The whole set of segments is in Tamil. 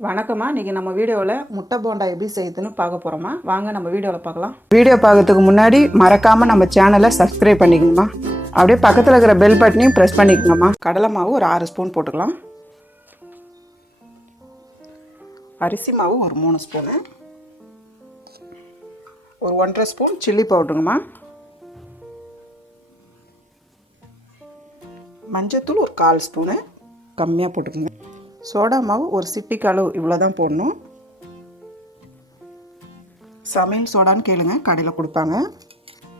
வணக்கம்மா. இன்றைக்கி நம்ம வீடியோவில் முட்டை போண்டா எப்படி செய்யுதுன்னு பார்க்க போகிறோமா வாங்க நம்ம வீடியோவில் பார்க்கலாம். வீடியோ பார்க்கறதுக்கு முன்னாடி மறக்காமல் நம்ம சேனலை சப்ஸ்கிரைப் பண்ணிக்கணுமா அப்படியே பக்கத்தில் இருக்கிற பெல் பட்டனையும் ப்ரெஸ் பண்ணிக்கோங்கம்மா. கடலை மாவு ஒரு ஆறு ஸ்பூன் போட்டுக்கலாம். அரிசி மாவு ஒரு மூணு ஸ்பூனு ஒரு ஒன்றரை ஸ்பூன் சில்லி பவுடருங்கம்மா மஞ்சத்தூள் ஒரு கால் ஸ்பூனு கம்மியாக போட்டுக்கோங்க. சோடா மாவு ஒரு சிட்டிக்கு அளவு இவ்வளோ தான் போடணும். சமையல் சோடான்னு கேளுங்க கடையில் கொடுப்பாங்க.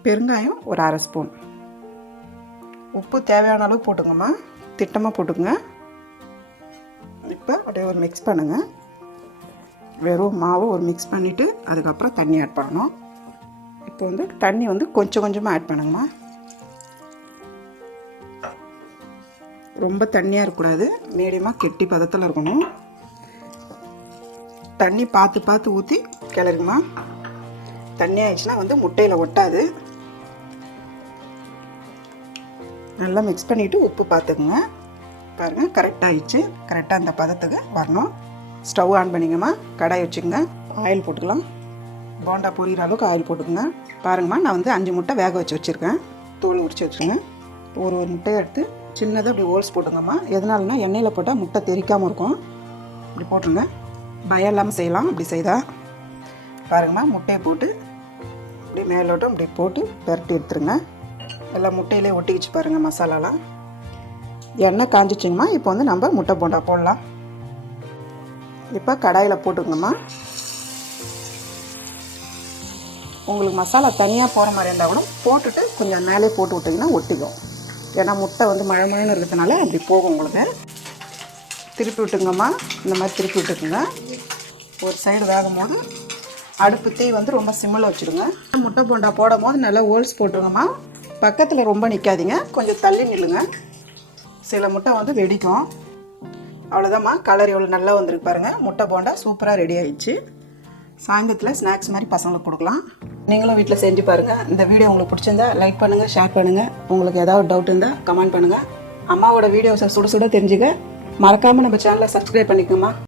பெருங்காயம் ஒரு அரை ஸ்பூன். உப்பு தேவையான அளவு போட்டுங்கம்மா திட்டமாக போட்டுக்குங்க. இப்போ அப்படியே ஒரு மிக்ஸ் பண்ணுங்கள் வெறும் மாவு ஒரு மிக்ஸ் பண்ணிவிட்டு அதுக்கப்புறம் தண்ணி ஆட் பண்ணணும். இப்போ வந்து தண்ணி வந்து கொஞ்சம் கொஞ்சமாக ஆட் பண்ணுங்கம்மா. ரொம்ப தண்ணியாக இருக்கக்கூடாது. மீடியமாக கெட்டி பதத்தில் இருக்கணும். தண்ணி பார்த்து பார்த்து ஊற்றி கிளறுமா தண்ணி ஆயிடுச்சுன்னா வந்து முட்டையில் ஒட்டாது. நல்லா மிக்ஸ் பண்ணிவிட்டு உப்பு பார்த்துக்குங்க பாருங்கள் கரெக்டாக ஆயிடுச்சு. கரெக்டாக அந்த பதத்துக்கு வரணும். ஸ்டவ் ஆன் பண்ணிங்கம்மா கடாய் வச்சுக்கோங்க. ஆயில் போட்டுக்கலாம். போண்டா பொரியிற அளவுக்கு ஆயில் போட்டுக்கோங்க. பாருங்கம்மா நான் வந்து அஞ்சு முட்டை வேக வச்சு வச்சுருக்கேன். தோல் உரிச்சு வச்சுருங்க ஒரு ஒரு முட்டையை எடுத்து சின்னதாக இப்படி ஹோல்ஸ் போட்டுங்கம்மா எதனாலனா எண்ணெயில் போட்டால் முட்டை தெறிக்காமல் இருக்கும். இப்படி போட்டுருங்க. பயம் இல்லாமல் செய்யலாம். அப்படி செய்தால் பாருங்கம்மா முட்டையை போட்டு அப்படியே மேலோட்டம் அப்படி போட்டு பெரட்டி எடுத்துருங்க. எல்லாம் முட்டையிலே ஒட்டிக்கிச்சு பாருங்கள் மசாலாலாம் எண்ணெய் காஞ்சிச்சிங்கம்மா. இப்போ வந்து நம்ம முட்டை போண்டா போடலாம். இப்போ கடாயில் போட்டுக்கோங்கம்மா. உங்களுக்கு மசாலா தனியாக போகிற மாதிரி இருந்தால் கூட போட்டுட்டு கொஞ்சம் மேலே போட்டு விட்டிங்கன்னா ஒட்டிக்கும். ஏன்னா முட்டை வந்து மழை மழைன்னு இருக்கிறதுனால அப்படி போகும் உங்களுக்கு. திருப்பி விட்டுங்கம்மா இந்த மாதிரி திருப்பி விட்டுக்குங்க. ஒரு சைடு வேகும் போது அடுப்பு தீ வந்து ரொம்ப சிம்மில் வச்சுருங்க முட்டை போண்டா போடும் போது நல்லா ஹோல்ஸ் போட்டுருங்கம்மா. பக்கத்தில் ரொம்ப நிற்காதீங்க கொஞ்சம் தள்ளி நில்லுங்க. சில முட்டை வந்து வெடிக்கும். அவ்வளோதாம்மா கலர் எவ்வளோ நல்லா வந்திருக்கு பாருங்கள் முட்டை போண்டா சூப்பராக ரெடி ஆயிடுச்சு. சாயந்தரத்தில் ஸ்நாக்ஸ் மாதிரி பசங்களுக்கு கொடுக்கலாம். நீங்களும் வீட்டில் செஞ்சு பாருங்கள் இந்த வீடியோ உங்களுக்கு பிடிச்சிருந்தா லைக் பண்ணுங்கள் ஷேர் பண்ணுங்கள் உங்களுக்கு ஏதாவது டவுட் இருந்தால் கமெண்ட் பண்ணுங்கள் அம்மாவோட வீடியோஸை சுட சுட தெரிஞ்சுக்க. மறக்காமல் நம்ம சேனலை சப்ஸ்கிரைப் பண்ணிக்கோமா